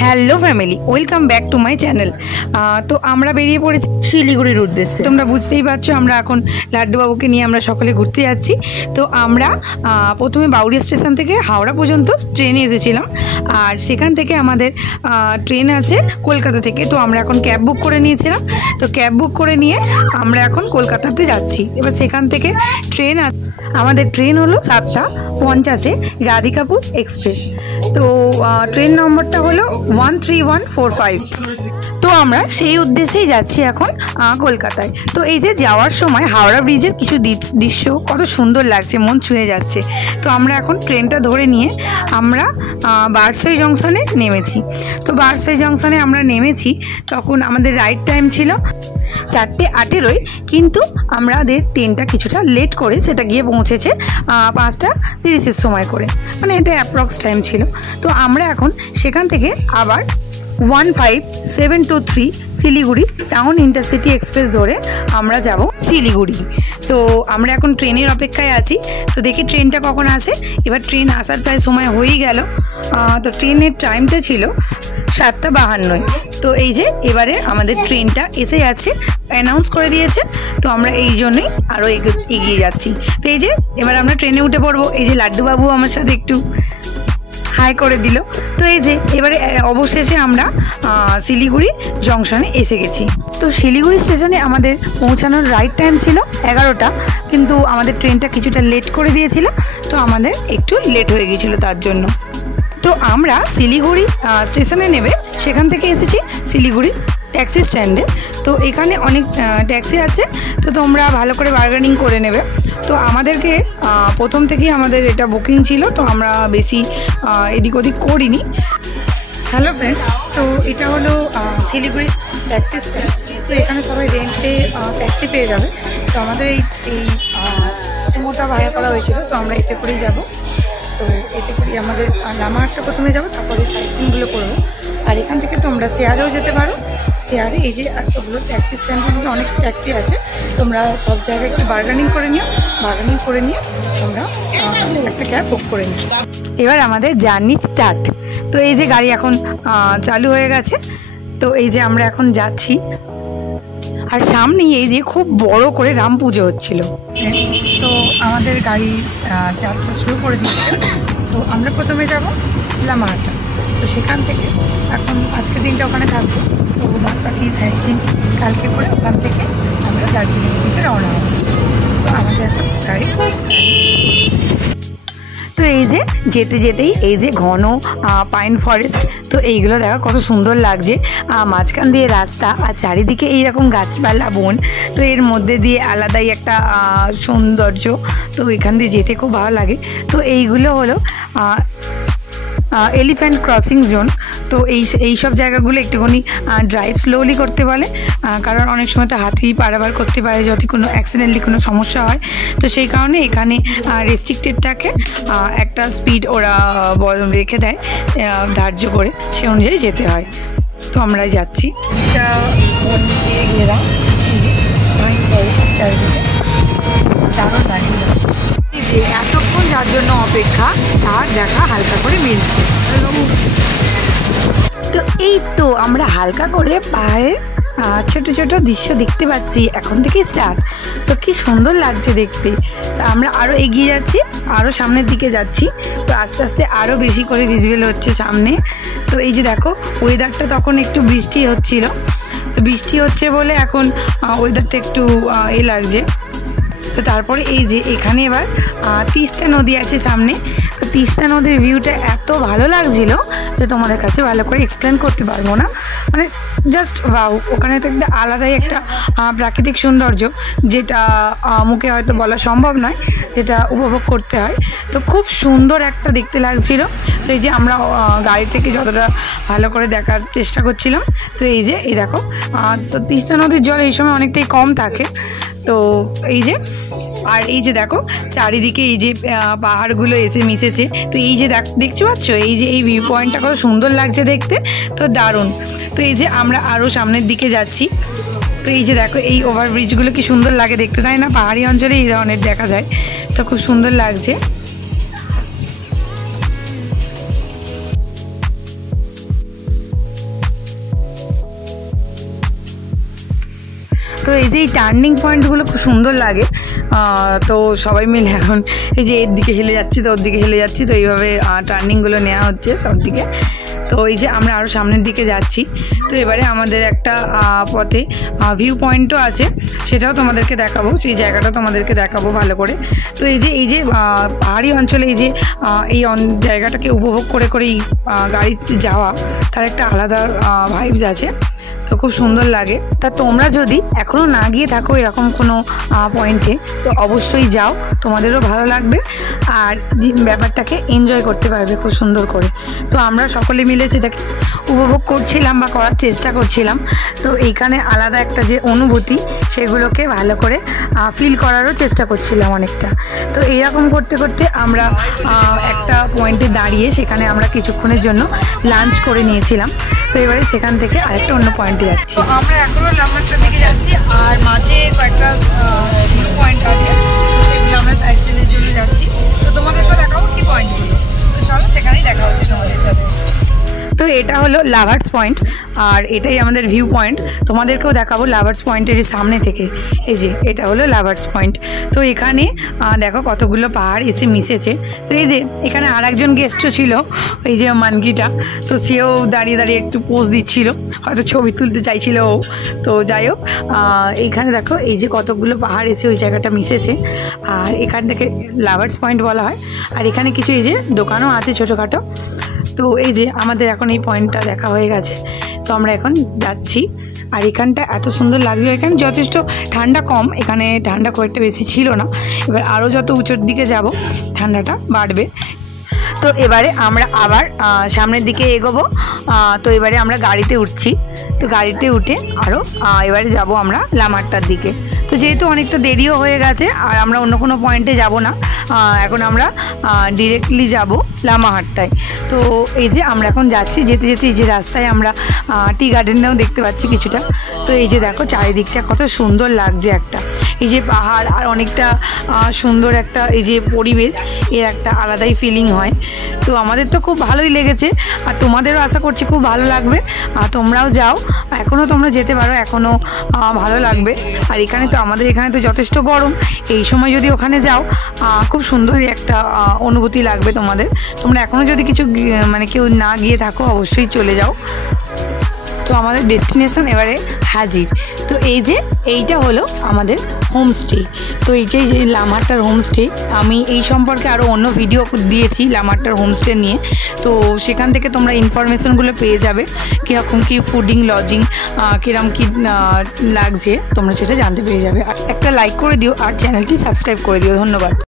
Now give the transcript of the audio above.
Hello family, welcome back to my channel. তো আমরা বেরিয়ে পড়েছি শিলিগুড়ির উদ্দেশ্যে। তোমরা বুঝতেই পারছো আমরা এখন লাড্ডুবাবুকে নিয়ে আমরা সকলে ঘুরতে যাচ্ছি। তো আমরা প্রথমে বাউরিয়া স্টেশন থেকে হাওড়া পর্যন্ত ট্রেনে এসেছিলাম, আর সেখান থেকে আমাদের ট্রেন আছে কলকাতা থেকে। তো আমরা এখন ক্যাব বুক করে নিয়েছিলাম। তো ক্যাব বুক করে নিয়ে আমরা এখন কলকাতাতে যাচ্ছি। এবার সেখান থেকে ট্রেন আমাদের ট্রেন হলো 7:50 রাধিকাপুর এক্সপ্রেস। তো ট্রেন নম্বরটা হলো 13145। তো আমরা সেই উদ্দেশ্যেই যাচ্ছি এখন কলকাতায়। তো এই যে যাওয়ার সময় হাওড়া ব্রিজের কিছু দৃশ্য কত সুন্দর লাগছে, মন ছুঁয়ে যাচ্ছে। তো আমরা এখন ট্রেনটা ধরে নিয়ে আমরা বারসই জংশনে নেমেছি। তো বারসই জংশনে আমরা নেমেছি, তখন আমাদের রাইড টাইম ছিল 4:18, কিন্তু আমাদের ট্রেনটা কিছুটা লেট করে সেটা গিয়ে পৌঁছেছে 5:30 সময় করে, মানে এটা অ্যাপ্রক্স টাইম ছিল। তো আমরা এখন সেখান থেকে আবার 15723 শিলিগুড়ি টাউন ইন্টারসিটি এক্সপ্রেস ধরে আমরা যাব শিলিগুড়ি। তো আমরা এখন ট্রেনের অপেক্ষায় আছি। তো দেখি ট্রেনটা কখন আসে। এবার ট্রেন আসার প্রায় সময় হয়েই গেল। তো ট্রেনের টাইমটা ছিল 7:52। তো এই যে এবারে আমাদের ট্রেনটা এসে যাচ্ছে, অ্যানাউন্স করে দিয়েছে। তো আমরা এই জন্যই আরও এগিয়ে যাচ্ছি। তো এই যে এবার আমরা ট্রেনে উঠে পড়বো। এই যে লাড্ডুবাবু আমার সাথে একটু হাই করে দিল। তো এই যে এবারে অবশেষে আমরা শিলিগুড়ি জংশনে এসে গেছি। তো শিলিগুড়ি স্টেশনে আমাদের পৌঁছানোর রাইট টাইম ছিল 11টা, কিন্তু আমাদের ট্রেনটা কিছুটা লেট করে দিয়েছিল। তো আমাদের একটু লেট হয়ে গিয়েছিল তার জন্য। তো আমরা শিলিগুড়ি স্টেশনে নেবে সেখান থেকে এসেছি শিলিগুড়ি ট্যাক্সি স্ট্যান্ডে। তো এখানে অনেক ট্যাক্সি আছে, তো তোমরা ভালো করে বার্গেনিং করে নেবে। তো আমাদেরকে প্রথম থেকেই আমাদের এটা বুকিং ছিল, তো আমরা বেশি এদিক ওদিক করিনি। হ্যালো ফ্রেন্ডস, তো এটা হলো শিলিগুড়ি ট্যাক্সি স্ট্যান্ড। তো এখানে সবাই রেন্টে ট্যাক্সি পেয়ে যাবে। তো আমাদের এই মোটা ভাড়া করা হয়েছিল, তো আমরা এতে করেই যাব। তো এতে করে আমাদের লামাহাটটা প্রথমে যাবো, তারপরে সাইট সিনগুলো করবো। আর এখান থেকে তোমরা শেয়ারেও যেতে পারো। শেয়ারে এই যে এতগুলো ট্যাক্সি স্ট্যান্ডের মধ্যে অনেক ট্যাক্সি আছে, তোমরা সব জায়গায় একটু বার্গেনিং করে নিও। বার্গেনিং করে নিয়ে তোমরা একটা ক্যাব বুক করে নিও। এবার আমাদের জার্নি স্টার্ট। তো এই যে গাড়ি এখন চালু হয়ে গেছে। তো এই যে আমরা এখন যাচ্ছি, আর সামনেই এই যে খুব বড় করে রাম পুজো হচ্ছিল। তো আমাদের গাড়ি যাত্রা শুরু করে দিচ্ছে। তো আমরা প্রথমে যাব লামাহাটা। তো সেখান থেকে এখন আজকের দিনটা ওখানে থাকবো। তো বাকি সাইট সিন কালকে করে ওখান থেকে আমরা দার্জিলিংয়ের দিকে রওনা হব। তো আমাদের এখন গাড়ি। তো এই যে যেতে যেতেই এই যে ঘন পাইন ফরেস্ট, তো এইগুলো দেখা কত সুন্দর লাগছে। মাঝখান দিয়ে রাস্তা, আর চারিদিকে এইরকম গাছপালা বন। তো এর মধ্যে দিয়ে আলাদাই একটা সৌন্দর্য। তো এখান দিয়ে যেতে খুব ভালো লাগে। তো এইগুলো হলো এলিফ্যান্ট ক্রসিং জোন। তো এই সব জায়গাগুলো একটুখানি ড্রাইভ স্লোলি করতে বলে, কারণ অনেক সময় তো হাতি পারাবার করতে পারে যদি কোনো অ্যাক্সিডেন্টলি কোনো সমস্যা হয়। তো সেই কারণে এখানে রেস্ট্রিক্টেড থাকে, একটা স্পিড ওরা রেখে দেয় ধার্য করে, সে অনুযায়ী যেতে হয়। তো আমরা যাচ্ছি। এটা ঘেরা দারুণ লাগে। যে এতক্ষণ যার জন্য অপেক্ষা, তার দেখা হালকা করে মিলছে। তো এই তো আমরা হালকা করে পাহাড়ের ছোট ছোট দৃশ্য দেখতে পাচ্ছি, এখন থেকে স্টার্ট। তো কি সুন্দর লাগছে দেখতে। তো আমরা আরও এগিয়ে যাচ্ছি, আরও সামনের দিকে যাচ্ছি। তো আস্তে আস্তে আরও বেশি করে ভিজিবল হচ্ছে সামনে। তো এই যে দেখো ওয়েদারটা তখন একটু বৃষ্টি হচ্ছিল। তো বৃষ্টি হচ্ছে বলে এখন ওয়েদারটা একটু লাগছে। তো তারপরে এই যে এখানে এবার তিস্তা নদী আছে সামনে। তো তিস্তা নদীর ভিউটা এত ভালো লাগছিল যে তোমাদের কাছে ভালো করে এক্সপ্লেন করতে পারবো না, মানে জাস্ট ওয়াও। ওখানে তো একটা আলাদাই একটা প্রাকৃতিক সৌন্দর্য, যেটা মুখে হয়তো বলা সম্ভব নয়, যেটা উপভোগ করতে হয়। তো খুব সুন্দর একটা দেখতে লাগছিল। তো এই যে আমরা গাড়ি থেকে যতটা ভালো করে দেখার চেষ্টা করছিলাম। তো এই যে এই দেখো, তো তিস্তা নদীর জল এই সময় অনেকটাই কম থাকে। তো এই যে, আর এই যে দেখো চারিদিকে এই যে পাহাড়গুলো এসে মিশেছে। তো এই যে দেখতে পাচ্ছ, এই যে এই ভিউ পয়েন্টটা কত সুন্দর লাগছে দেখতে, তো দারুণ। তো এই যে আমরা আরও সামনের দিকে যাচ্ছি। তো এই যে দেখো এই ওভারব্রিজগুলো কি সুন্দর লাগে দেখতে, তাই না? পাহাড়ি অঞ্চলে এই ধরনের দেখা যায়, তো খুব সুন্দর লাগছে। তো এই যে এই টার্নিং পয়েন্টগুলো খুব সুন্দর লাগে। তো সবাই মিলে এখন এই যে এর দিকে হেলে যাচ্ছি তো ওর দিকে হেলে যাচ্ছি, তো এইভাবে টার্নিংগুলো নেওয়া হচ্ছে সব দিকে। তো এই যে আমরা আরও সামনের দিকে যাচ্ছি। তো এবারে আমাদের একটা পথে ভিউ পয়েন্টও আছে, সেটাও তোমাদেরকে দেখাবো, সেই জায়গাটা তোমাদেরকে দেখাবো ভালো করে। তো এই যে পাহাড়ি অঞ্চলে এই যে এই জায়গাটাকে উপভোগ করে করেই গাড়িতে যাওয়া, তার একটা আলাদা ভাইবস আছে, তো খুব সুন্দর লাগে। তা তোমরা যদি এখনও না গিয়ে থাকো এরকম কোনো পয়েন্টে, তো অবশ্যই যাও, তোমাদেরও ভালো লাগবে আর ব্যাপারটাকে এনজয় করতে পারবে খুব সুন্দর করে। তো আমরা সকলে মিলে সেটাকে উপভোগ করছিলাম বা করার চেষ্টা করছিলাম। তো এইখানে আলাদা একটা যে অনুভূতি, সেগুলোকে ভালো করে ফিল করারও চেষ্টা করছিলাম অনেকটা। তো এইরকম করতে করতে আমরা একটা পয়েন্টে দাঁড়িয়ে সেখানে আমরা কিছুক্ষণের জন্য লাঞ্চ করে নিয়েছিলাম। তো এবারে সেখান থেকে আরেকটা অন্য পয়েন্টে যাচ্ছি। আমরা এখনও লামারটার দিকে যাচ্ছি আর মাঝে কয়েকটা ভিউ পয়েন্ট আছে, সেগুলো আমরা সাইড সিনের জন্য যাচ্ছি। তো তোমাদেরকে দেখাবো কি পয়েন্টগুলো, তো চলো সেখানেই দেখা হচ্ছে তোমাদের সাথে। তো এটা হলো লাভার্স পয়েন্ট আর এটাই আমাদের ভিউ পয়েন্ট। তোমাদেরকেও দেখাবো লাভার্স পয়েন্টের সামনে থেকে। এই যে এটা হলো লাভার্স পয়েন্ট। তো এখানে দেখো কতগুলো পাহাড় এসে মিশেছে। তো এই যে এখানে আর একজন গেস্টও ছিল, এই যে মানকিটা, তো সেও দাঁড়িয়ে দাঁড়িয়ে একটু পোজ দিচ্ছিল, হয়তো ছবি তুলতে চাইছিল ও। তো যাই হোক, এইখানে দেখো এই যে কতগুলো পাহাড় এসে ওই জায়গাটা মিশেছে, আর এখান থেকে লাভার্স পয়েন্ট বলা হয়। আর এখানে কিছু এই যে দোকানও আছে ছোটোখাটো। তো এই যে আমাদের এখন এই পয়েন্টটা দেখা হয়ে গেছে, তো আমরা এখন যাচ্ছি। আর এখানটা এত সুন্দর লাগছে, এখানে যথেষ্ট ঠান্ডা কম, এখানে ঠান্ডা খুব একটা বেশি ছিল না। এবার আরও যত উঁচুর দিকে যাব ঠান্ডাটা বাড়বে। তো এবারে আমরা আবার সামনের দিকে এগোবো। তো এবারে আমরা গাড়িতে উঠছি। তো গাড়িতে উঠে আরও এবারে যাব আমরা লামারটার দিকে। তো যেহেতু অনেকটা দেরিও হয়ে গেছে আর আমরা অন্য কোনো পয়েন্টে যাব না, এখন আমরা ডিরেক্টলি যাব লামাহাটটায়। তো এই যে আমরা এখন যাচ্ছি, যেতে যেতে এই যে রাস্তায় আমরা টি গার্ডেনটাও দেখতে পাচ্ছি কিছুটা। তো এই যে দেখো চারিদিকটা কত সুন্দর লাগছে, একটা এই যে পাহাড় আর অনেকটা সুন্দর একটা এই যে পরিবেশ, এর একটা আলাদাই ফিলিং হয়। তো আমাদের তো খুব ভালোই লেগেছে আর তোমাদেরও আশা করছি খুব ভালো লাগবে। তোমরাও যাও, এখনও তোমরা যেতে পারো, এখনও ভালো লাগবে। আর এখানে তো আমাদের এখানে তো যথেষ্ট গরম, এই সময় যদি ওখানে যাও খুব সুন্দরই একটা অনুভূতি লাগবে তোমাদের। তোমরা এখনও যদি কিছু মানে কেউ না গিয়ে থাকো অবশ্যই চলে যাও। তো আমাদের ডেস্টিনেশন এবারে হাজির। তো এই যে এইটা হলো আমাদের হোমস্টে। তো এই যে লামারটার হোমস্টে, আমি এই সম্পর্কে আরও অন্য ভিডিও দিয়েছি লামারটার হোমস্টে নিয়ে। তো সেখান থেকে তোমরা ইনফরমেশনগুলো পেয়ে যাবে, কীরকম কী ফুডিং লজিং কীরকম কী লাগছে, তোমরা সেটা জানতে পেরে যাবে। আর একটা লাইক করে দিও আর চ্যানেলটি সাবস্ক্রাইব করে দিও। ধন্যবাদ।